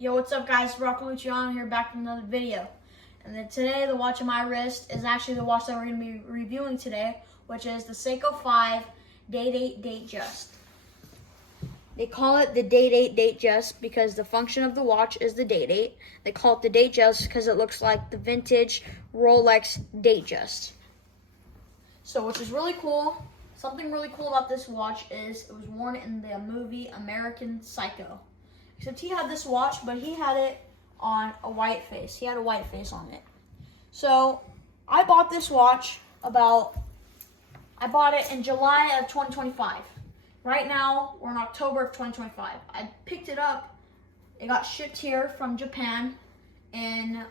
Yo, what's up guys? Rocco Luciano here, back with another video. And then today, the watch on my wrist is actually the watch that we're going to be reviewing today, which is the Seiko 5 Day Datejust. They call it the Datejust because the function of the watch is the date. They call it the Datejust because it looks like the vintage Rolex Datejust. So, which is really cool. Something really cool about this watch is it was worn in the movie American Psycho. Except he had this watch, but he had it on a white face. He had a white face on it. So I bought this watch I bought it in July of 2025. Right now, we're in October of 2025. I picked it up. It got shipped here from Japan in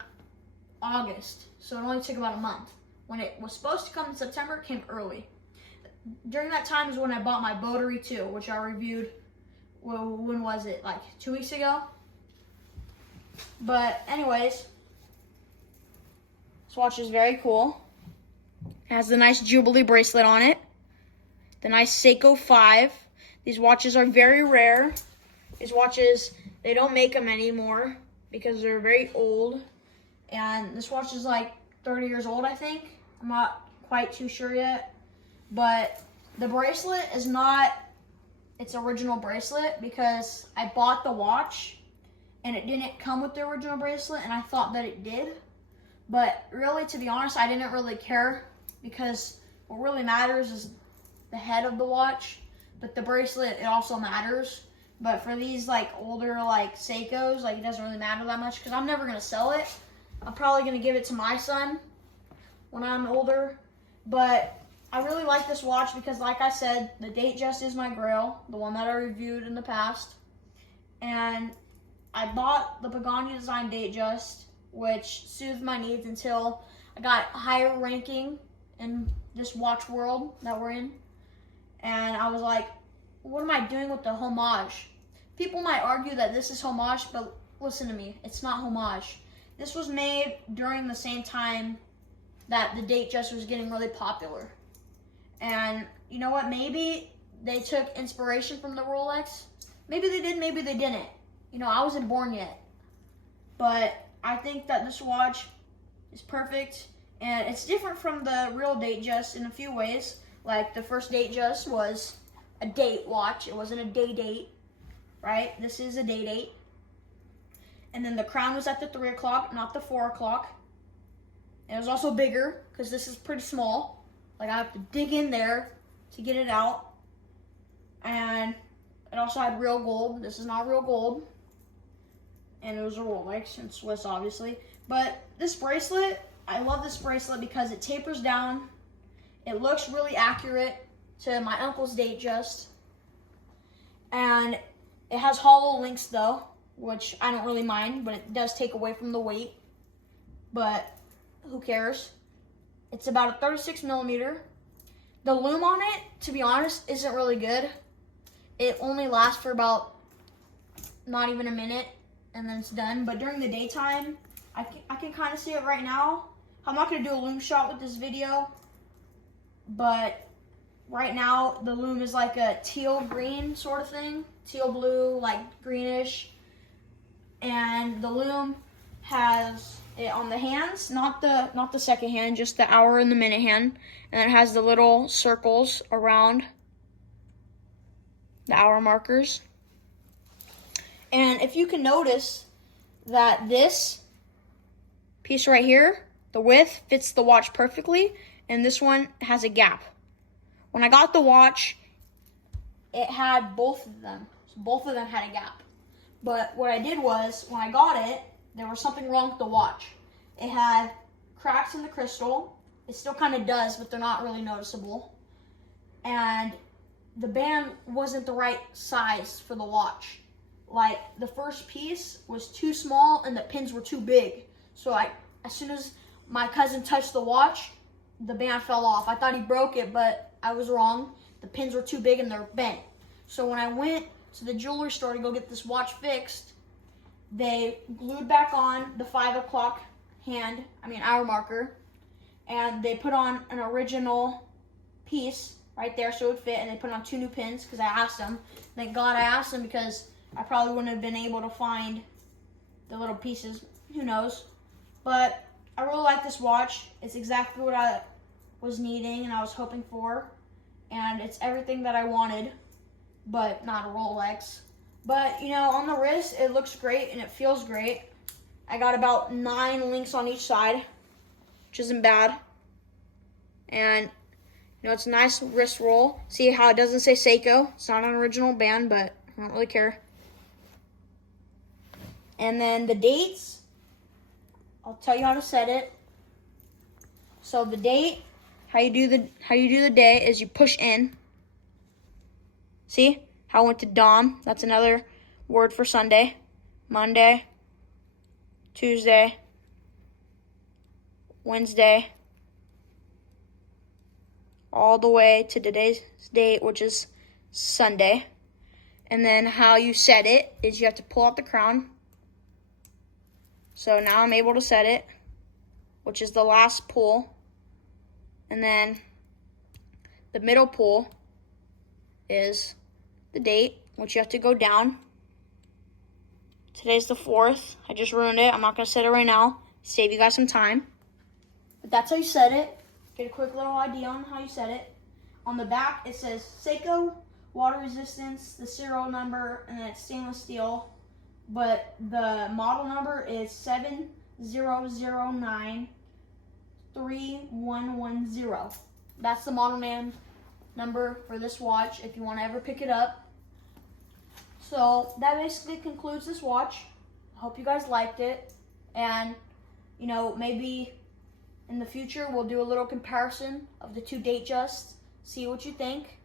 August. So it only took about a month. When it was supposed to come in September, it came early. During that time is when I bought my Bottery 2, which I reviewed. Well, when was it? Like 2 weeks ago? But anyways, this watch is very cool. It has the nice Jubilee bracelet on it. The nice Seiko 5. These watches are very rare. These watches, they don't make them anymore because they're very old. And this watch is like 30 years old, I think. I'm not quite too sure yet. But the bracelet is not its original bracelet because I bought the watch and it didn't come with the original bracelet and I thought that it did. But really, to be honest, I didn't really care because what really matters is the head of the watch. But the bracelet, it also matters. But for these like older like Seikos, like it doesn't really matter that much because I'm never going to sell it. I'm probably going to give it to my son when I'm older. But I really like this watch because, like I said, the Datejust is my grail, the one that I reviewed in the past. And I bought the Pagani Design Datejust, which soothed my needs until I got higher ranking in this watch world that we're in. And I was like, what am I doing with the homage? People might argue that this is homage, but listen to me, it's not homage. This was made during the same time that the Datejust was getting really popular. And you know what? Maybe they took inspiration from the Rolex. Maybe they did, maybe they didn't. You know, I wasn't born yet. But I think that this watch is perfect. And it's different from the real Datejust in a few ways. Like the first Datejust was a date watch. It wasn't a date, right? This is a date. And then the crown was at the 3 o'clock, not the 4 o'clock. And it was also bigger because this is pretty small. Like, I have to dig in there to get it out. And it also had real gold. This is not real gold. And it was a Rolex and Swiss, obviously. But this bracelet, I love this bracelet because it tapers down. It looks really accurate to my uncle's Datejust. And it has hollow links, though, which I don't really mind. But it does take away from the weight. But who cares? It's about a 36 millimeter. The lume on it, to be honest, isn't really good. It only lasts for about not even a minute, and then it's done. But during the daytime, I can kind of see it right now. I'm not going to do a lume shot with this video, but right now the lume is like a teal green sort of thing. Teal blue, like greenish. And the lume has it on the hands, not the second hand, just the hour and the minute hand, and it has the little circles around the hour markers. And if you can notice that this piece right here, the width fits the watch perfectly, and this one has a gap. When I got the watch, it had both of them. So both of them had a gap. But what I did was, when I got it, there was something wrong with the watch. It had cracks in the crystal. It still kind of does, but they're not really noticeable. And the band wasn't the right size for the watch. Like, the first piece was too small and the pins were too big. So as soon as my cousin touched the watch, the band fell off. I thought he broke it, but I was wrong. The pins were too big and they're bent. So when I went to the jewelry store to go get this watch fixed, they glued back on the 5 o'clock hour marker, and they put on an original piece right there so it would fit, and they put on 2 new pins because I asked them. Thank God I asked them because I probably wouldn't have been able to find the little pieces. Who knows? But I really like this watch. It's exactly what I was needing and I was hoping for. And it's everything that I wanted, but not a Rolex. But, you know, on the wrist, it looks great and it feels great. I got about 9 links on each side, which isn't bad. And, you know, it's a nice wrist roll. See how it doesn't say Seiko? It's not an original band, but I don't really care. And then the dates, I'll tell you how to set it. So the date, how you do the day is you push in. See how I went to Dom? That's another word for Sunday. Monday, Tuesday, Wednesday, all the way to today's date, which is Sunday. And then how you set it is you have to pull out the crown. So now I'm able to set it, which is the last pull. And then the middle pull is the date, which you have to go down. Today's the 4th. I just ruined it. I'm not going to set it right now. Save you guys some time. But that's how you set it. Get a quick little idea on how you set it. On the back, it says Seiko, water resistance, the serial number, and then it's stainless steel. But the model number is 70093110. That's the model name number for this watch if you want to ever pick it up. So that basically concludes this watch. I hope you guys liked it. And, you know, maybe in the future we'll do a little comparison of the two datejust, see what you think.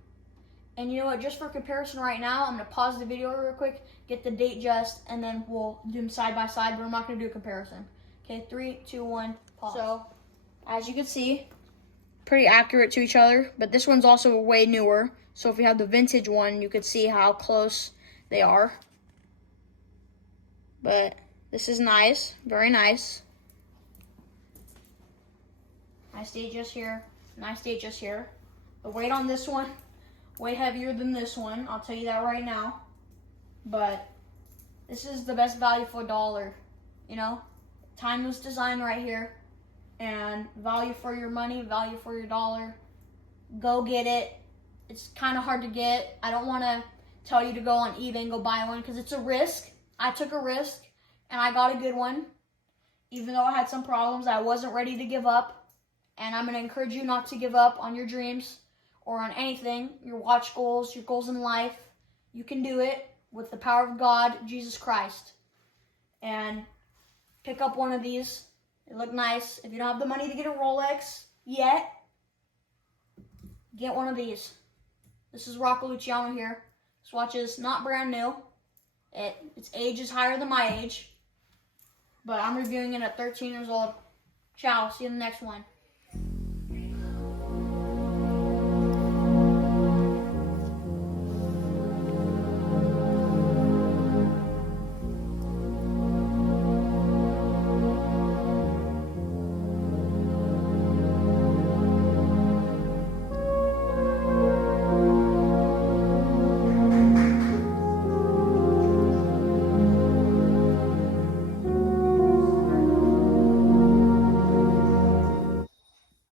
And you know what, just for comparison right now, I'm going to pause the video real quick, get the datejust, and then we'll do them side by side, but I'm not going to do a comparison. Okay, 3, 2, 1, pause. So, as you can see, pretty accurate to each other, but this one's also way newer. So if you have the vintage one, you could see how close they are. But this is nice, very nice. Nice datejust here, nice datejust here. The weight on this one, way heavier than this one, I'll tell you that right now. But this is the best value for $1, you know? Timeless design right here. And value for your money, value for your $1. Go get it. It's kind of hard to get. I don't want to tell you to go on eBay and go buy one because it's a risk. I took a risk and I got a good one. Even though I had some problems, I wasn't ready to give up. And I'm going to encourage you not to give up on your dreams or on anything, your watch goals, your goals in life. You can do it with the power of God, Jesus Christ. And pick up one of these. They look nice. If you don't have the money to get a Rolex yet, get one of these. This is Rocco Luciano here. This watch is not brand new. Its age is higher than my age. But I'm reviewing it at 13 years old. Ciao. See you in the next one.